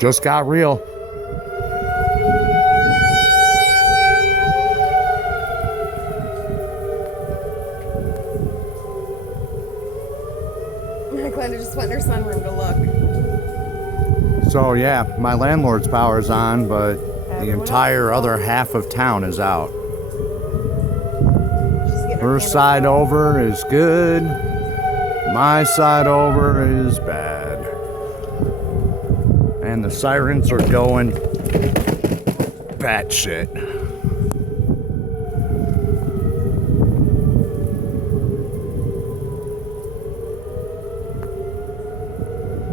Just got real. Glenda just went in her sunroom to look. So yeah, my landlord's power's on, but the Everyone entire else is other off. half of town is out. She's getting her Her candles side out. over is good. My side over is bad. And the sirens are going batshit.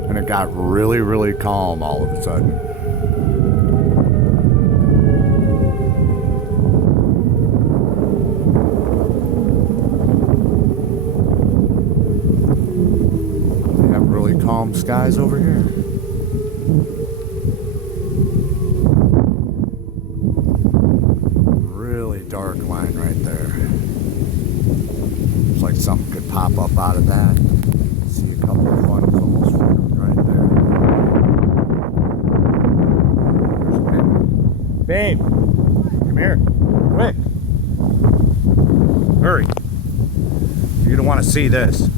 And it got really, really calm all of a sudden. We have really calm skies over here. Really dark line right there. It's like something could pop up out of that. See a couple of funnels almost formed right there. Babe, come here, quick. Hurry. You're gonna want to see this.